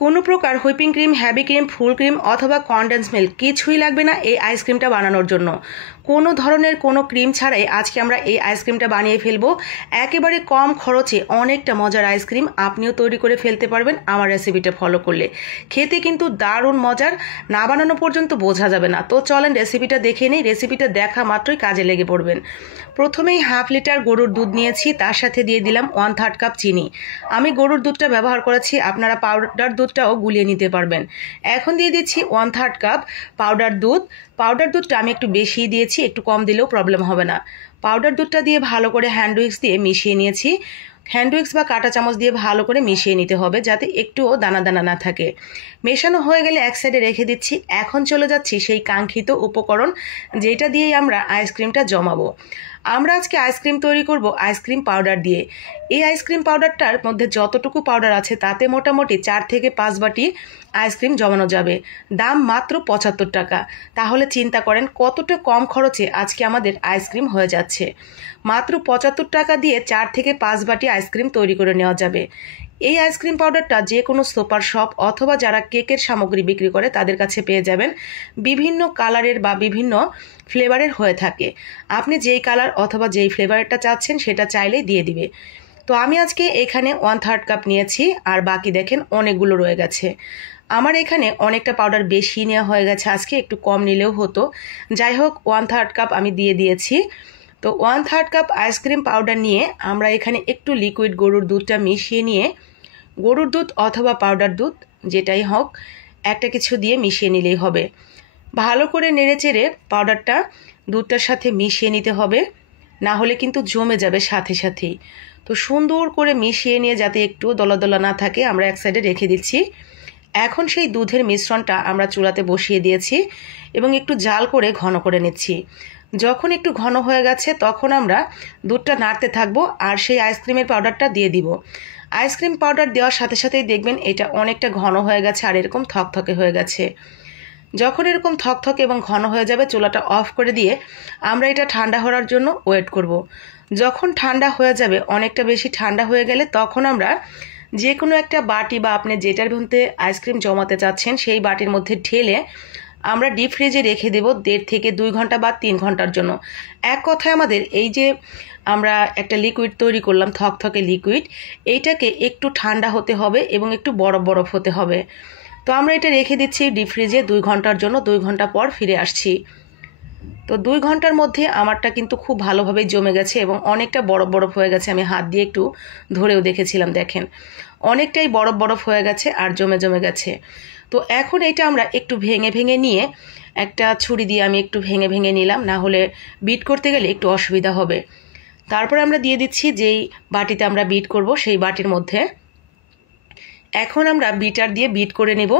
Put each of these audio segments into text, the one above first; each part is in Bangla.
কোনো প্রকার whipping cream, heavy cream, full cream অথবা কনডেন্স মিল্ক কিছুই লাগবে না এই আইসক্রিমটা বানানোর জন্য। কোনো ধরনের কোনো ক্রিম ছাড়াই আজকে আমরা এই আইসক্রিমটা বানিয়ে ফেলবো। একেবারে কম খরচে অনেকটা মজার আইসক্রিম আপনিও তৈরি করে ফেলতে পারবেন আমার রেসিপিটা ফলো করলে। খেতে কিন্তু দারুণ মজার, না বানানো পর্যন্ত বোঝা যাবে না। তো চলেন রেসিপিটা দেখে নিই। রেসিপিটা দেখা মাত্রই কাজে লেগে পড়বেন। প্রথমেই 1/2 লিটার গরুর দুধ নিয়েছি, তার সাথে দিয়ে দিলাম 1/3 কাপ চিনি। আমি গরুর দুধটা ব্যবহার করেছি, আপনারা পাউডার দুধটাও গুলিয়ে নিতে পারবেন। এখন দিয়ে দিচ্ছি 1/3 কাপ পাউডার দুধ। পাউডার দুধটা আমি একটু বেশি দিয়েছি, একটু কম দিলেও প্রবলেম হবে না। পাউডার দুধটা দিয়ে ভালো করে হ্যান্ড উইক্স দিয়ে মিশিয়ে নিয়েছি। হ্যান্ড উইক্স বা কাঁটা চামচ দিয়ে ভালো করে মিশিয়ে নিতে হবে যাতে একটুও দানা দানা না থাকে। মেশানো হয়ে গেলে এক সাইডে রেখে দিচ্ছি। এখন চলে যাচ্ছি সেই কাঙ্ক্ষিত উপকরণ যেটা দিয়েই আমরা আইসক্রিমটা জমাবো। আমরা আজকে আইসক্রিম তৈরি করব আইসক্রিম পাউডার দিয়ে। এই আইসক্রিম পাউডারটার মধ্যে যতটুকু পাউডার আছে তাতে মোটামুটি 4 থেকে 5 বাটি আইসক্রিম জমানো যাবে। দাম মাত্র 75 টাকা। তাহলে চিন্তা করেন কতটা কম খরচে আজকে আমাদের আইসক্রিম হয়ে যাচ্ছে। মাত্র 75 টাকা দিয়ে 4 থেকে 5 বাটি আইসক্রিম তৈরি করে নেওয়া যাবে। এই আইসক্রিম পাউডারটা যে কোনো সুপার শপ অথবা যারা কেকের সামগ্রী বিক্রি করে তাদের কাছে পেয়ে যাবেন। বিভিন্ন কালারের বা বিভিন্ন ফ্লেভারের হয়ে থাকে। আপনি যেই কালার অথবা যেই ফ্লেভারটা চাচ্ছেন সেটা চাইলেই দিয়ে দিবে। তো আমি আজকে এখানে 1/3 কাপ নিয়েছি, আর বাকি দেখেন অনেকগুলো রয়ে গেছে। আমার এখানে অনেকটা পাউডার বেশি নেওয়া হয়ে গেছে, আজকে একটু কম নিলেও হতো। যাই হোক 1/3 কাপ আমি দিয়ে দিয়েছি। তো 1/3 কাপ আইসক্রিম পাউডার নিয়ে আমরা এখানে একটু লিকুইড গরুর দুধটা মিশিয়ে নিয়ে, গরুর দুধ অথবা পাউডার দুধ যেটাই হোক একটা কিছু দিয়ে মিশিয়ে নিলেই হবে। ভালো করে নেড়েচেড়ে পাউডারটা দুধটার সাথে মিশিয়ে নিতে হবে, না হলে কিন্তু জমে যাবে সাথে সাথেই। তো সুন্দর করে মিশিয়ে নিয়ে যাতে একটু দলা দলা না থাকে আমরা এক সাইডে রেখে দিচ্ছি। এখন সেই দুধের মিশ্রণটা আমরা চুলাতে বসিয়ে দিয়েছি এবং একটু জাল করে ঘন করে নিচ্ছি। যখন একটু ঘন হয়ে গেছে তখন আমরা দুধটা নাড়তে থাকবো আর সেই আইসক্রিমের পাউডারটা দিয়ে দিব। আইসক্রিম পাউডার দেওয়ার সাথে সাথেই দেখবেন এটা অনেকটা ঘন হয়ে গেছে আর এরকম থকথকে হয়ে গেছে। যখন এরকম থকথকে এবং ঘন হয়ে যাবে চুলাটা অফ করে দিয়ে আমরা এটা ঠান্ডা হওয়ার জন্য ওয়েট করব। যখন ঠান্ডা হয়ে যাবে, অনেকটা বেশি ঠান্ডা হয়ে গেলে তখন আমরা যে কোনো একটা বাটি বা আপনি যেটার মধ্যে আইসক্রিম জমাতে চাচ্ছেন সেই বাটির মধ্যে ঢেলে আমরা ডিপ ফ্রিজে রেখে দেব 1.5 থেকে 2 ঘন্টা বা 3 ঘন্টার জন্য। এক কথায় আমাদের এই যে আমরা একটা লিকুইড তৈরি করলাম, থকথকে লিকুইড, এইটাকে একটু ঠান্ডা হতে হবে এবং একটু বরফ বরফ হতে হবে। তো আমরা এটা রেখে দিচ্ছি ডিপ ফ্রিজে 2 ঘন্টার জন্য। 2 ঘন্টা পর ফিরে আসছি। তো 2 ঘন্টার মধ্যে আমারটা কিন্তু খুব ভালোভাবেই জমে গেছে এবং অনেকটা বরফ বরফ হয়ে গেছে। আমি হাত দিয়ে একটু ধরেও দেখেছিলাম, দেখেন অনেকটাই বরফ বরফ হয়ে গেছে আর জমে জমে গেছে। তো এখন এটা আমরা একটু ভেঙে ভেঙে নিয়ে, একটা ছুরি দিয়ে আমি একটু ভেঙে ভেঙে নিলাম, না হলে বিট করতে গেলে একটু অসুবিধা হবে। তারপর আমরা দিয়ে দিচ্ছি যেই বাটিতে আমরা বিট করব সেই বাটির মধ্যে। এখন আমরা বিটার দিয়ে বিট করে নেব।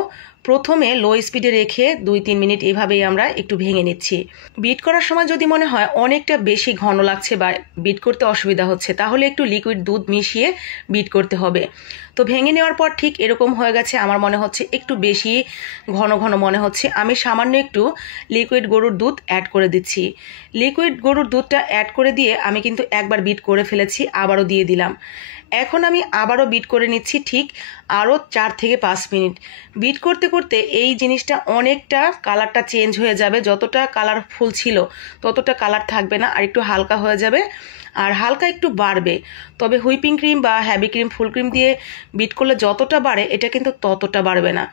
প্রথমে লো স্পিডে রেখে 2-3 মিনিট এভাবেই আমরা একটু ভেঙে নিচ্ছি। বিট করার সময় যদি মনে হয় অনেকটা বেশি ঘন লাগছে বা বিট করতে অসুবিধা হচ্ছে, তাহলে একটু লিকুইড দুধ মিশিয়ে বিট করতে হবে। তো ভেঙে নেওয়ার পর ঠিক এরকম হয়ে গেছে। আমার মনে হচ্ছে একটু বেশি ঘন ঘন মনে হচ্ছে। আমি সামান্য একটু লিকুইড গরুর দুধ অ্যাড করে দিচ্ছি। লিকুইড গরুর দুধটা অ্যাড করে দিয়ে আমি কিন্তু একবার বিট করে ফেলেছি, আবারও দিয়ে দিলাম। এখন আমি আবারও বিট করে নিচ্ছি ঠিক আরও 4 থেকে 5 মিনিট। বিট করতে করতে এই জিনিসটা অনেকটা কালারটা চেঞ্জ হয়ে যাবে। যতটা কালারফুল ছিল ততটা কালার থাকবে না, আর একটু হালকা হয়ে যাবে আর হালকা একটু বাড়বে। তবে হুইপিং ক্রিম বা হ্যাভি ক্রিম, ফুল ক্রিম দিয়ে বিট করলে যতটা বাড়ে এটা কিন্তু ততটা বাড়বে না।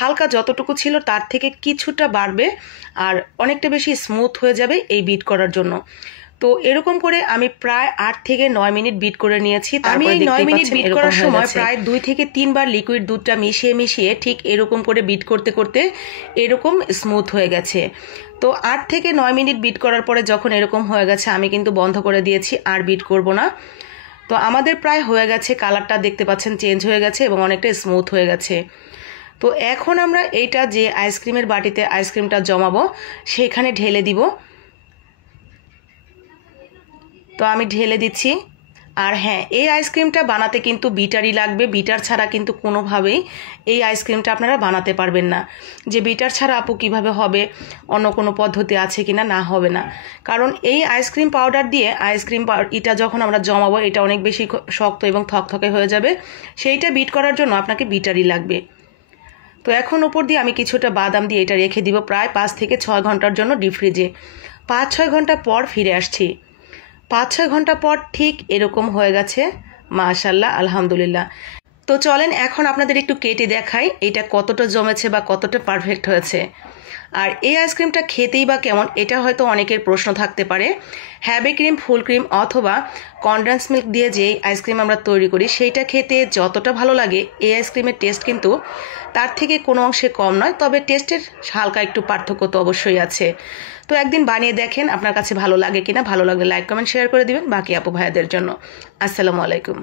হালকা যতটুকু ছিল তার থেকে কিছুটা বাড়বে আর অনেকটা বেশি স্মুথ হয়ে যাবে এই বিট করার জন্য। তো এরকম করে আমি প্রায় 8 থেকে 9 মিনিট বিট করে নিয়েছি। আমি এই 9 মিনিট বিট করার সময় প্রায় 2 থেকে 3 বার লিকুইড দুধটা মিশিয়ে মিশিয়ে ঠিক এরকম করে বিট করতে করতে এরকম স্মুথ হয়ে গেছে। তো 8 থেকে 9 মিনিট বিট করার পরে যখন এরকম হয়ে গেছে আমি কিন্তু বন্ধ করে দিয়েছি, আর বিট করব না। তো আমাদের প্রায় হয়ে গেছে, কালারটা দেখতে পাচ্ছেন চেঞ্জ হয়ে গেছে এবং অনেকটা স্মুথ হয়ে গেছে। তো এখন আমরা এইটা যে আইসক্রিমের বাটিতে আইসক্রিমটা জমাবো সেখানে ঢেলে দিব। তো আমি ঢেলে দিচ্ছি। আর হ্যাঁ, এই আইসক্রিমটা বানাতে কিন্তু বিটারই লাগবে। বিটার ছাড়া কিন্তু কোনোভাবেই এই আইসক্রিমটা আপনারা বানাতে পারবেন না। যে বিটার ছাড়া আপু কিভাবে হবে, অন্য কোনো পদ্ধতি আছে কিনা, না হবে না। কারণ এই আইসক্রিম পাউডার দিয়ে এটা যখন আমরা জমাবো এটা অনেক বেশি শক্ত এবং থকথকে হয়ে যাবে। সেইটা বিট করার জন্য আপনাকে বিটারই লাগবে। তো এখন উপর দিয়ে আমি কিছুটা বাদাম দিয়ে এটা রেখে দিব প্রায় 5 থেকে 6 ঘন্টার জন্য ডিপ ফ্রিজে। 5-6 ঘন্টা পর ফিরে আসছি। 5-6 ঘন্টা পর ঠিক এরকম হয়ে গেছে, মাশাআল্লাহ, আলহামদুলিল্লাহ। তো চলেন এখন আপনাদের একটু কেটে দেখাই এটা কতটা জমেছে বা কতটা পারফেক্ট হয়েছে। আর এই আইসক্রিমটা খেতেই বা কেমন, এটা হয়তো অনেকের প্রশ্ন থাকতে পারে। হ্যাভি ক্রিম, ফুল ক্রিম অথবা কনডেন্স মিল্ক দিয়ে যে আইসক্রিম আমরা তৈরি করি সেইটা খেতে যতটা ভালো লাগে এই আইসক্রিমের টেস্ট কিন্তু তার থেকে কোনো অংশে কম নয়, তবে টেস্টের হালকা একটু পার্থক্য তো অবশ্যই আছে। তো একদিন বানিয়ে দেখেন আপনার কাছে ভালো লাগে কিনা। ভালো লাগলে লাইক কমেন্ট শেয়ার করে দিবেন বাকি আপু ভাইয়াদের জন্য। আসসালামু আলাইকুম।